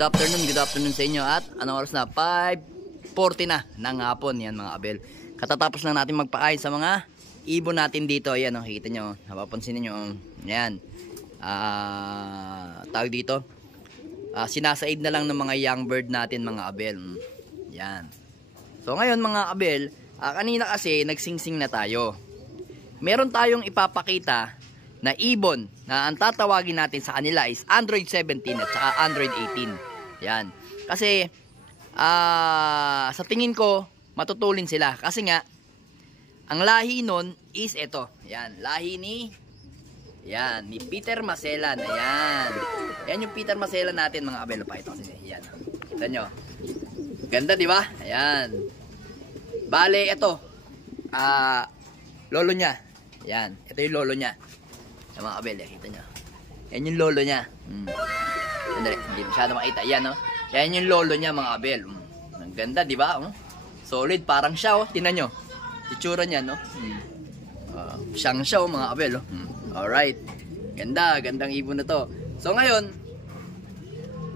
Good afternoon sa inyo at anong oras na? 5:40 na ng hapon. Yan mga abel. Katatapos lang natin magpaain sa mga ibon natin dito. Ayan, oh, kita nyo. Napapansin nyo. Ayan. Tawag dito. Sinasaid na lang ng mga young bird natin mga abel. Yan. So ngayon mga abel, kanina kasi nagsingsing na tayo. Meron tayong ipapakita na ibon na ang tatawagin natin sa kanila is Android 17 at saka Android 18. Yan. Kasi sa tingin ko matutulin sila kasi nga ang lahi nun is ito. Yan, lahi ni Peter Maselan. Ayan. Yan yung Peter Maselan natin mga abelo pa ito. Yan. Kita nyo. Ganda, di ba? Ayan. Bale, ito. Lolo niya. Yan. Ito yung lolo niya. Yung mga abel, kita nyo. Yan yung lolo niya. Hindi masyado makita. Yan, no? Yan yung lolo niya, mga abel. Ang ganda, di ba? Solid, parang siya, oh. Tingnan nyo. Itsura niya, no? Siyang siya, oh, mga abel, oh. Alright. Gandang ibon na to. So, ngayon,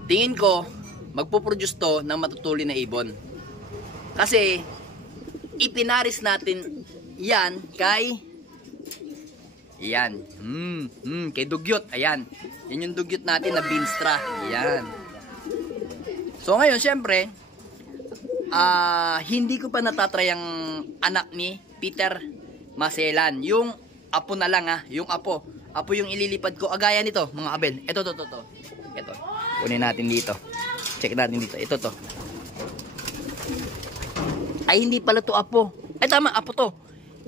tingin ko, magpuproduce to ng matutulin na ibon. Kasi, ipinaris natin yan kay kay dugyot. Ayan. Yan yung dugyot natin na Binstra. Ayan. So ngayon, syempre, hindi ko pa natatry ang anak ni Peter Maselan. Yung apo na lang, yung apo. Apo yung ililipad ko. Agaya nito, mga abel. Ito. Ito. Kunin natin dito. Check natin dito. Ito to. Ay, hindi pala to apo. Ay, tama, apo to.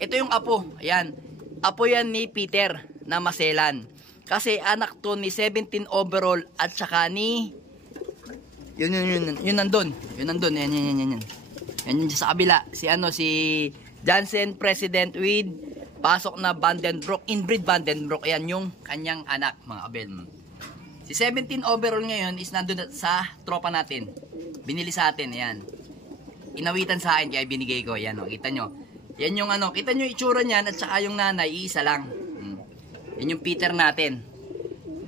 Ito yung apo. Ayan. Apo yan ni Peter na Maselan. Kasi anak to ni 17 overall at saka ni yun nandun. Yan. Yan yung sa kabila. Si Jansen President with pasok na Vandenbroek, inbreed Vandenbroek. Yan yung kanyang anak, mga abel. Si 17 overall ngayon is nandun sa tropa natin. Binili sa atin, ayan. Inawitan sa akin kaya binigay ko. Yan, kita nyo. Yan yung kita nyo itsura niyan at saka yung nanay, iisa lang. Yan yung Peter natin.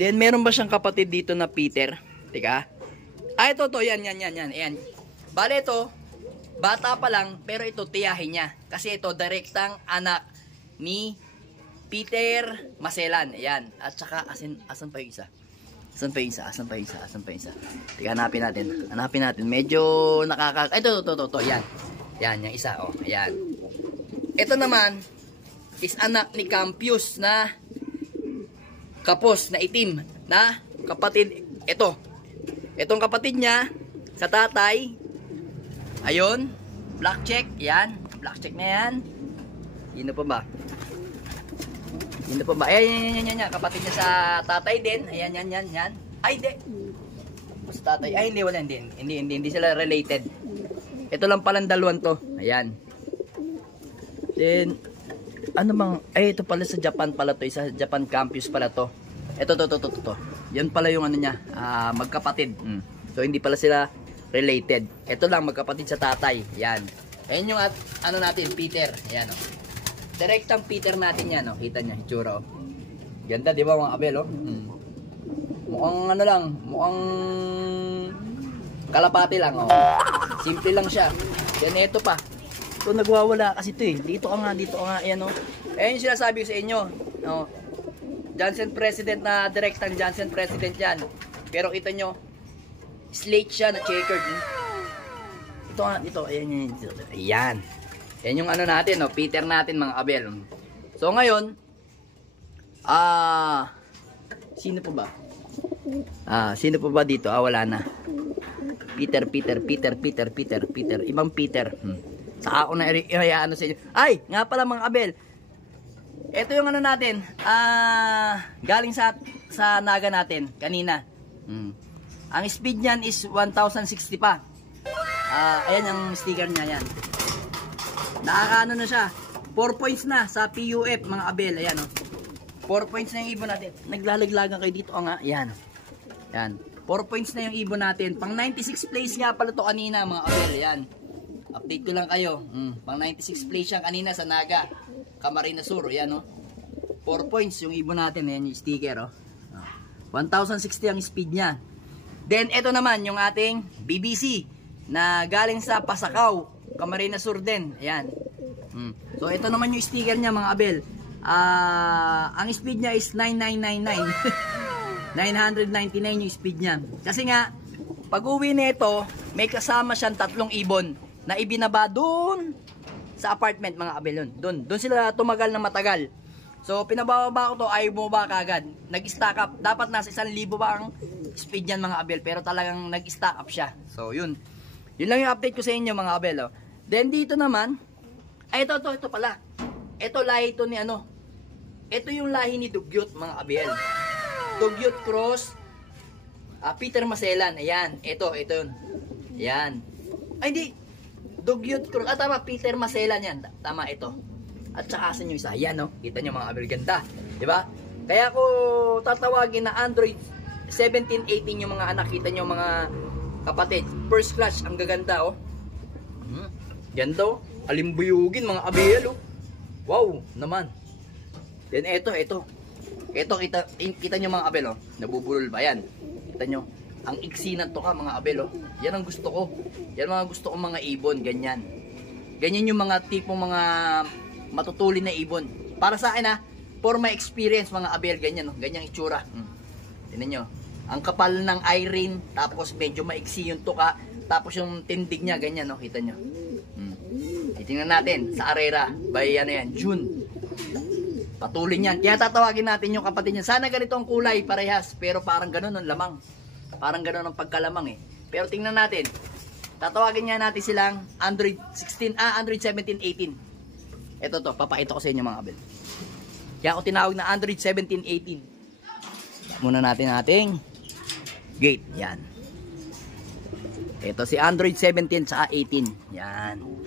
Then, meron ba siyang kapatid dito na Peter? Teka. Ito, yan. Ayan. Bale, ito, bata pa lang, pero ito, tiyahin niya. Kasi ito, direktang anak ni Peter Maselan. Ayan. At saka, asan pa yung isa? Asan pa yung isa? Teka, hanapin natin. Medyo ito, yan. Yan, yung isa, oh. Ayan. Ito naman is anak ni Campius na kapos na itim na kapatid. Itong kapatid niya sa tatay. Ayun, black check. Yan, black check na yan. Sino pa ba? Ayan, kapatid niya sa tatay din. Ayan, yan. Ay, di. Sa tatay. Ay, hindi sila related. Ito lang palang dalawan to. Ayan. Then, ito pala sa Japan pala to. Sa Japan campus pala to. Ito. Yan pala yung niya, magkapatid. So, hindi pala sila related. Ito lang, magkapatid sa tatay. Yan. Ayan yung natin, Peter. Ayan, oh. Direktang Peter natin yan, oh. Kita niya, itsura, oh. Ganda, di ba, mga abel, oh? Mukhang mukhang kalapati lang, oh. Simple lang siya. Then, ito pa. Ito nagwawala kasi ito eh. Dito ka nga. Ayan, oh. Ayan yung sinasabi ko sa inyo. Oh. Jansen President na direktang Jansen President yan. Pero kita nyo, slate siya na checkered. Ito. Ayan. Ayan yung natin, oh. Peter natin, mga abel. So ngayon, sino pa ba? Sino pa ba dito? Wala na. Peter. Ibang Peter. Saka ako na sa inyo. Ay, nga pala mga abel. Ito yung natin. Galing sa naga natin kanina. Ang speed niyan is 1060 pa. Ayan yung sticker niya yan. Nakakaano na siya. 4 points na sa PUF mga abel. Ayan, oh. 4 points na yung ibon natin. Naglalaglagan kayo dito, nga. Ayan. Yan. 4 points na yung ibon natin. Pang 96 place nga pala to kanina mga abel. Ayan. Update ko lang kayo. Pang 96 place siya kanina sa Naga Camarines Sur. Ayan, oh. 4 points yung ibon natin. Ayan yung sticker, oh. 1060 ang speed niya. Then, ito naman yung ating BBC na galing sa Pasakaw, Camarines Sur din. Ayan. So, ito naman yung sticker niya mga abel. Ang speed niya is 9999. 999 yung speed niya. Kasi nga, pag uwi nito, may kasama siyang 3 ibon na ibinaba doon sa apartment mga abel yun. Doon sila tumagal na matagal. So, pinababa ko to, ay bumaba kagad. Nag-stack up. Dapat nasa 1,000 ba ang speed niyan mga abel. Pero talagang nag-stack up siya. So, yun. Yun lang yung update ko sa inyo mga abel. Oh. Then, dito naman, ay ito pala. Ito lahi ito ni ano. Ito yung lahi ni Dugyot mga abel. Dugyot Cross Peter Maselan. Ayan. Ito yun. Ayan. Ay, hindi. Dugyot Cross. Tama. Peter Maselan yan. Tama ito. At saka asan yung isa. Ayan, no? Kita nyo mga abel. Ganda. Diba? Kaya ko tatawagin na Android 17, 18 yung mga anak. Kita nyo mga kapatid. First class. Ang gaganda, oh. Ganda, oh. Alimbuyugin mga abel, oh. Wow. Naman. Then, ito. Ito, kita nyo mga abel, oh. Nabubulol ba yan? Kita nyo. Ang iksi na to ka mga abel, oh. Yan ang gusto ko. Yan mga gusto ko mga ibon. Ganyan. Ganyan yung mga tipong mga matutulin na ibon. Para sa akin for my experience mga abel, ganyan, oh. Ganyang itsura. Tingnan nyo. Ang kapal ng Irene, tapos medyo maiksi yung tuka, tapos yung tindig niya, ganyan, oh. Kita nyo. Titingnan natin sa Arera. By ano yan, June. Patuloy niyan. Kaya tatawagin natin yung kapatid niya. Sana ganito ang kulay, parehas. Pero parang ganun ang lamang. Parang ganun ang pagkalamang eh. Pero tingnan natin. Tatawagin niya natin silang Android 17, 18. Ito to, papakita ko sa inyo mga abel. Kaya ako tinawag na Android 17, 18. Muna natin ating gate. Yan. Ito si Android 17 sa 18. Yan.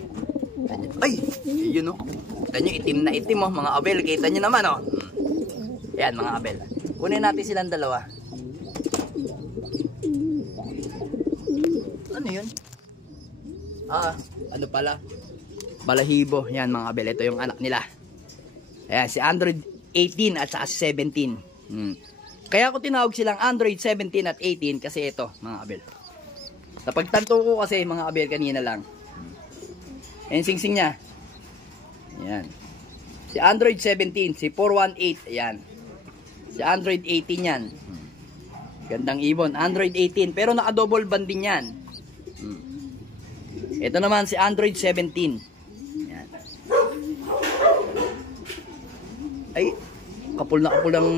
Ay, yun o. Kita nyo, itim na itim oh, mga abel. Kita nyo naman oh. Yan mga abel. Kunin natin silang dalawa. Ano yun? Ano pala? Balahibo. Yan mga abel. Ito yung anak nila. Ayan, si Android 18 at saka si 17. Kaya ako tinawag silang Android 17 at 18 kasi ito mga abel. Napagtanto ko kasi mga abel kanina lang. Ayan sing-sing niya. Ayan. Si Android 17, si 418. Ayan. Si Android 18 yan. Gandang ibon. Android 18. Pero naka-double band din yan. Ito naman si Android 17. Ayan. Ay, kapul na kapul ang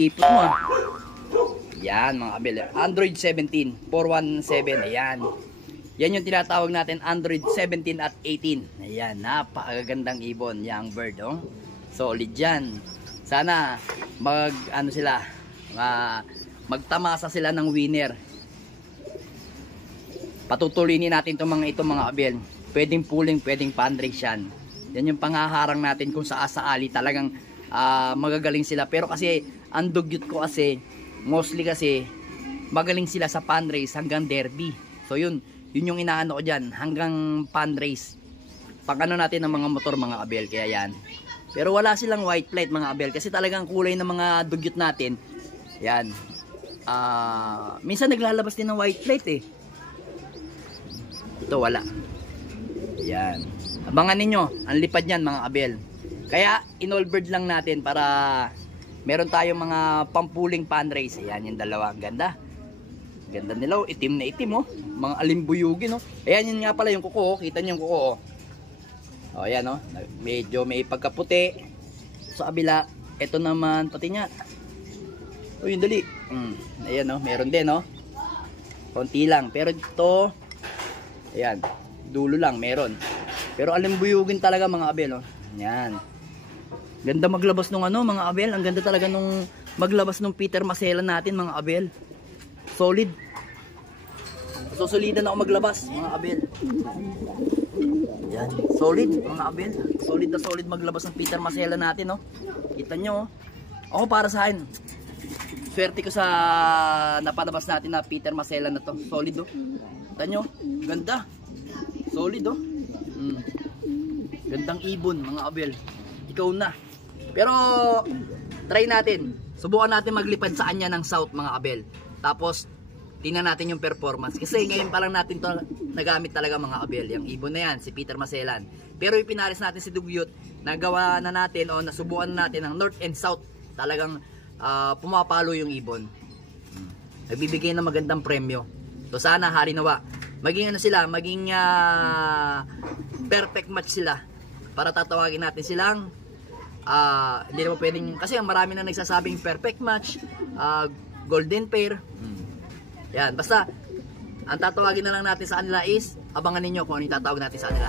ipot mo ah. Yan mga abel. Android 17, 417. Ayan. Yan yung tinatawag natin Android 17 at 18. Ayan, napakagandang ibon, young bird, oh. Solid yan. Sana magtamasa sila ng winner. Patutuloyin natin itong mga abel. Pwedeng pooling, pwedeng fundraise yan. Yan yung pangaharang natin kung saali talagang magagaling sila. Pero kasi ang dugyot ko kasi mostly kasi magaling sila sa fundraise hanggang derby. So yun yung inaano ko dyan, hanggang fundraise. Pag ano natin ng mga motor mga abel, kaya yan. Pero wala silang white plate mga abel, kasi talagang kulay ng mga dugyot natin. Yan. Minsan naglalabas din ng white plate eh. Ito wala. Yan. Abangan ninyo, ang lipad yan mga abel. Kaya in-all-bird lang natin para meron tayong mga pampuling fundraise. Ayan yung dalawa, ang ganda. Ganda nila, oh. Itim na itim, oh. Mga alimbuyugin, oh. Ayan yun nga pala yung kuko, oh. Kita nyo yung kuko, oh. O, ayan, oh. Medyo may pagkaputi. Sa kabila, ito naman, pati nga. O, yun, dali. Ayan, oh. Meron din, oh. Konti lang. Pero ito, ayan, dulo lang, meron. Pero alimbuyugin talaga, mga abel, oh. Ayan. Ganda maglabas nung ano, mga abel. Ang ganda talaga nung maglabas nung Peter Maselan natin, mga abel. Solid. Susulidan ako maglabas mga abel. Yan. Solid mga abel. Solid na solid maglabas ng Peter Maselan natin, no? Kita nyo, oh. Ako para sa akin, swerte ko sa napalabas natin na Peter Maselan na to. Solid, oh. Kita nyo, ganda. Solid, oh. Gandang ibon mga abel. Ikaw na. Pero try natin. Subukan natin maglipad sa kanya ng south mga abel. Tapos tingnan natin yung performance. Kasi ngayon pa lang natin to nagamit talaga mga kabel. Yung ibon na yan, si Peter Maselan. Pero ipinares natin si Dugyot, nagawa na natin o nasubukan na natin ng North and South. Talagang pumapalo yung ibon. Nagbibigay ng magandang premyo. So sana harinawa. Maging ano sila, maging perfect match sila. Para tatawagin natin silang hindi naman pwedeng, kasi marami na nagsasabing perfect match, golden pair. Yan, basta ang tatawagin na lang natin sa kanila is abangan ninyo kung ano yung tatawag natin sa kanila.